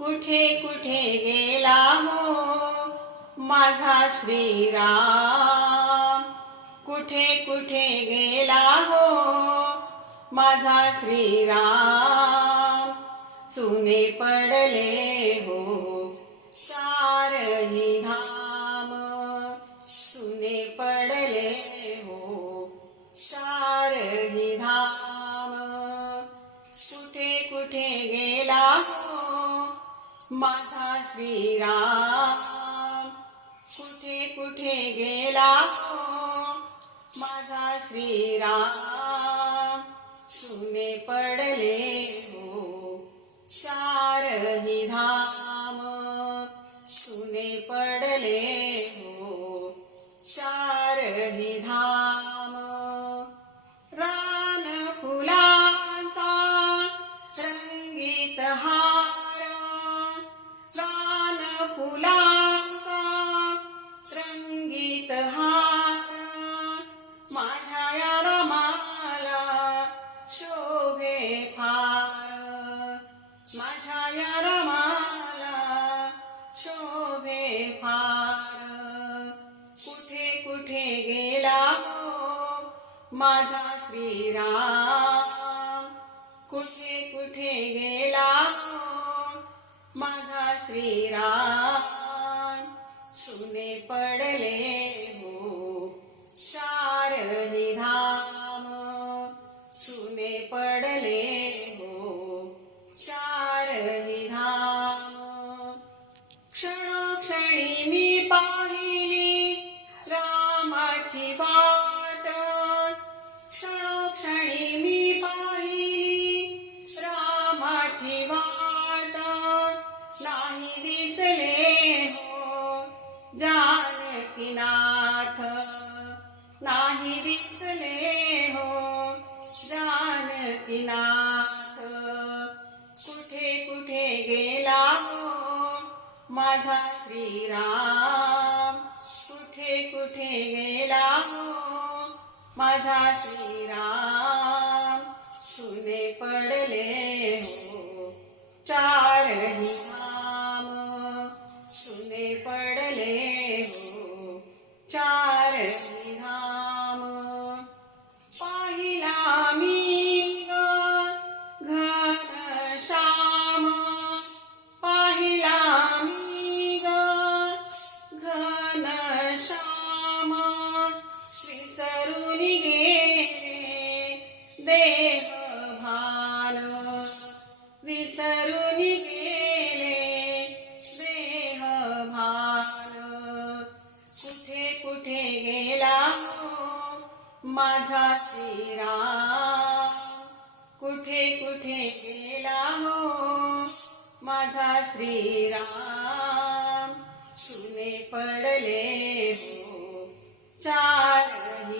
कुठे कुठे गेला हो माझा श्रीराम? कुठे कुठे गेला हो माझा श्रीराम? सुने पडले हो सारही धाम सुने पडले हो सारही धाम कुठे कुठे गेला माझा श्रीराम कुठे कुठे गेला हो माझा श्रीराम सुने पडले हो चारही धाम सुने पडले हो माझा श्रीराम कुठे कुठे गेला माझा श्रीराम. रामाची वाट नाही दिसले हो जानकीनाथ नाही दिसले हो जानकीनाथ कुठे कुठे गेला हो माझा श्रीराम कुठे कुठे गेला हो माझा श्रीराम पडले माझा श्रीराम कुठे कुठे गेला हो? माझा श्रीराम तुने पडले हो चारही